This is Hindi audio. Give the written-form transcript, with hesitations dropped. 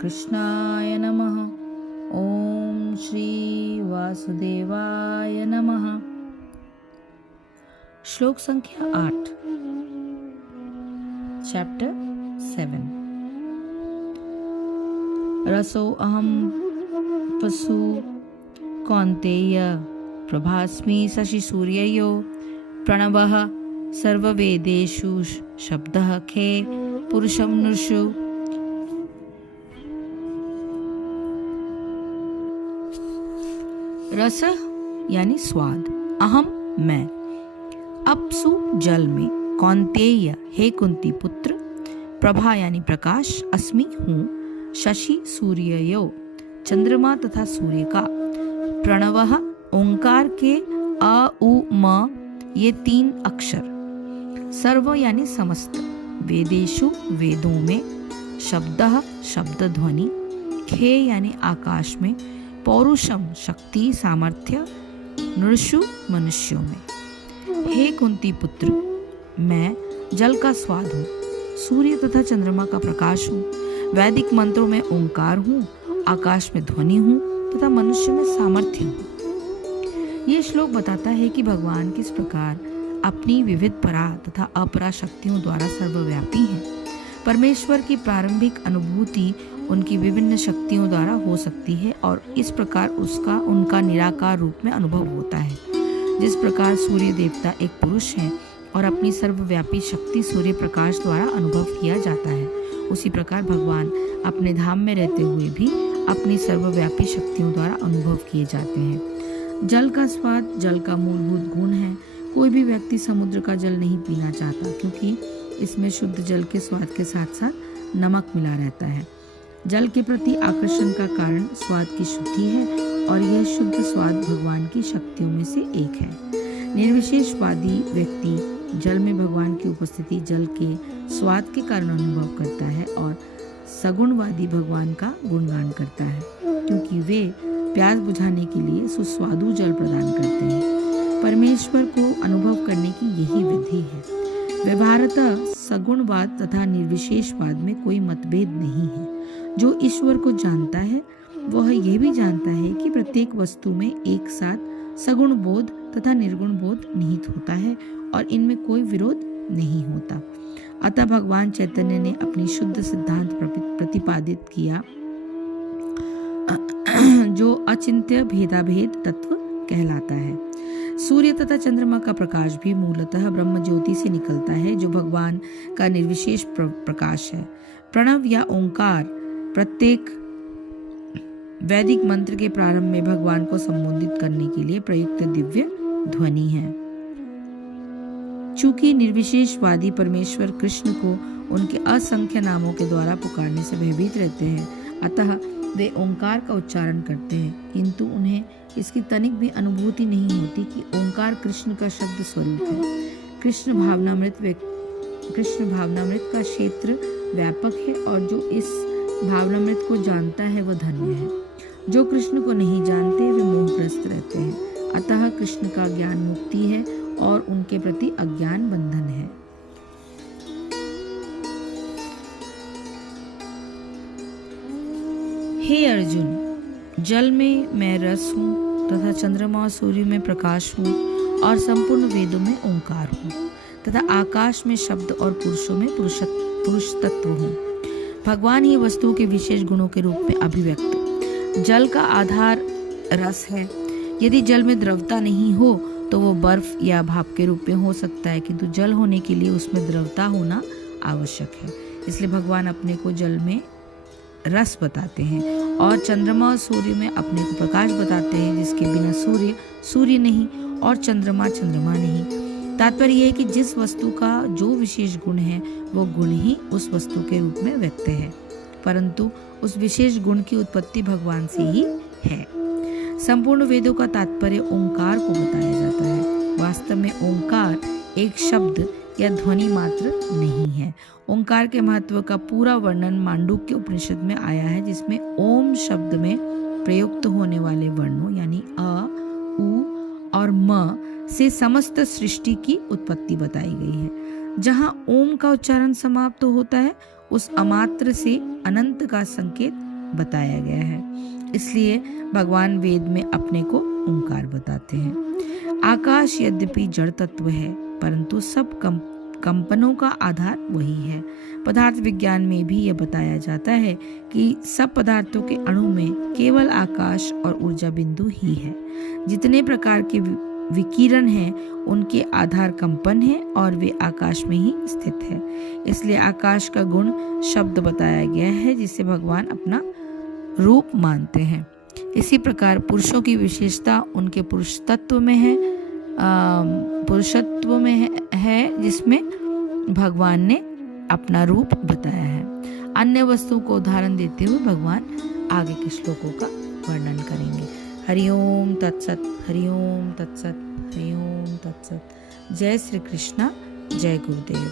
कृष्णाय नमः। ओम श्री वासुदेवाय नमः। श्लोक संख्या 8, चैप्टर 7। रसो अहम पशु कौन्तेय प्रभास्मि शशि सूर्ययो प्रणवः सर्ववेदेषु शब्दः खे पुरुषं नृषु। रस यानी स्वाद, अहम मैं, अपसु जल में, कौन्तेय हे कुंती पुत्र, प्रभा यानी प्रकाश, अस्मि हूँ, शशि सूर्ययो चंद्रमा तथा सूर्य का, प्रणवः ओंकार के अ उ म ये 3 अक्षर, सर्व यानी समस्त, वेदेषु वेदों में, शब्दः शब्द ध्वनि, खे यानी आकाश में, पौरुषम शक्ति सामर्थ्य, नृषु मनुष्यों में। हे कुंती पुत्र, मैं जल का स्वाद हूँ, सूर्य तथा चंद्रमा का प्रकाश हूँ, वैदिक मंत्रों में ओंकार हूँ, आकाश में ध्वनि हूँ तथा मनुष्य में सामर्थ्य हूँ। ये श्लोक बताता है कि भगवान किस प्रकार अपनी विविध परा तथा अपरा शक्तियों द्वारा सर्वव्यापी हैं। परमेश्वर की प्रारंभिक अनुभूति उनकी विभिन्न शक्तियों द्वारा हो सकती है और इस प्रकार उनका निराकार रूप में अनुभव होता है। जिस प्रकार सूर्य देवता एक पुरुष हैं और अपनी सर्वव्यापी शक्ति सूर्य प्रकाश द्वारा अनुभव किया जाता है, उसी प्रकार भगवान अपने धाम में रहते हुए भी अपनी सर्वव्यापी शक्तियों द्वारा अनुभव किए जाते हैं। जल का स्वाद जल का मूलभूत गुण है। कोई भी व्यक्ति समुद्र का जल नहीं पीना चाहता, क्योंकि इसमें शुद्ध जल के स्वाद के साथ साथ नमक मिला रहता है। जल के प्रति आकर्षण का कारण स्वाद की शुद्धि है और यह शुद्ध स्वाद भगवान की शक्तियों में से एक है। निर्विशेषवादी व्यक्ति जल में भगवान की उपस्थिति जल के स्वाद के कारण अनुभव करता है और सगुणवादी भगवान का गुणगान करता है, क्योंकि वे प्यास बुझाने के लिए सुस्वादु जल प्रदान करते हैं। परमेश्वर को अनुभव करने की यही विधि है। व्यवहारतः सगुणवाद तथा निर्विशेषवाद में कोई मतभेद नहीं है। जो ईश्वर को जानता है वह यह भी जानता है कि प्रत्येक वस्तु में एक साथ सगुण बोध तथा निर्गुण बोध निहित होता है और इनमें कोई विरोध नहीं होता। अतः भगवान चैतन्य ने अपनी शुद्ध सिद्धांत प्रतिपादित किया, जो अचिंत्य भेदाभेद तत्व कहलाता है। सूर्य तथा चंद्रमा का प्रकाश भी मूलतः ब्रह्म ज्योति से निकलता है, जो भगवान का निर्विशेष प्रकाश है। प्रणव या ओंकार प्रत्येक वैदिक मंत्र के प्रारंभ में भगवान को संबोधित करने के लिए प्रयुक्त दिव्य ध्वनि है। चूंकि निर्विशेषवादी परमेश्वर कृष्ण को उनके असंख्य नामों के द्वारा पुकारने से भयभीत रहते हैं, अतः वे ओंकार का उच्चारण करते हैं, किंतु उन्हें इसकी तनिक भी अनुभूति नहीं होती कि ओंकार कृष्ण का शब्द स्वरूप है। कृष्ण भावनामृत का क्षेत्र व्यापक है और जो इस भावनामृत को जानता है वह धन्य है। जो कृष्ण को नहीं जानते वे मोहग्रस्त रहते हैं। अतः कृष्ण का ज्ञान मुक्ति है और उनके प्रति अज्ञान बंधन है। हे अर्जुन, जल में मैं रस हूँ तथा चंद्रमा और सूर्य में प्रकाश हूँ और संपूर्ण वेदों में ओंकार हूँ तथा आकाश में शब्द और पुरुषों में पुरुष तत्व हूँ। भगवान ही वस्तुओं के विशेष गुणों के रूप में अभिव्यक्त। जल का आधार रस है। यदि जल में द्रवता नहीं हो तो वो बर्फ या भाप के रूप में हो सकता है, किंतु जल होने के लिए उसमें द्रवता होना आवश्यक है। इसलिए भगवान अपने को जल में रस बताते हैं और चंद्रमा और सूर्य में अपने को प्रकाश बताते हैं, जिसके बिना सूर्य नहीं और चंद्रमा नहीं। तात्पर्य यह है कि जिस वस्तु का जो विशेष गुण है वो गुण ही उस वस्तु के रूप में व्यक्त है, परंतु उस विशेष गुण की उत्पत्ति भगवान से ही है। संपूर्ण वेदों का तात्पर्य ओंकार को बताया जाता है। वास्तव में ओंकार एक शब्द या ध्वनि मात्र नहीं है। ओंकार के महत्व का पूरा वर्णन मांडुक्य उपनिषद में आया है, जिसमें ओम शब्द में प्रयुक्त होने वाले वर्णों यानी अ, उ और म से समस्त सृष्टि की उत्पत्ति बताई गई है। जहाँ ओम का उच्चारण समाप्त होता है उस अमात्र से अनंत का संकेत बताया गया है, इसलिए भगवान वेद में अपने को ओंकार बताते हैं। आकाश यद्यपि जड़ तत्व है, परंतु सब कंपनों का आधार वही है। पदार्थ विज्ञान में भी यह बताया जाता है कि सब पदार्थों के अणु में केवल आकाश और ऊर्जा बिंदु ही है। जितने प्रकार के विकिरण हैं, उनके आधार कंपन है और वे आकाश में ही स्थित है। इसलिए आकाश का गुण शब्द बताया गया है, जिसे भगवान अपना रूप मानते हैं। इसी प्रकार पुरुषों की विशेषता उनके पुरुषत्व में है, जिसमें भगवान ने अपना रूप बताया है। अन्य वस्तु को उदाहरण देते हुए भगवान आगे के श्लोकों का वर्णन करेंगे। हरि ओम तत्सत, हरि ओम तत्सत, हरि ओम तत्सत। जय श्री कृष्णा, जय गुरुदेव।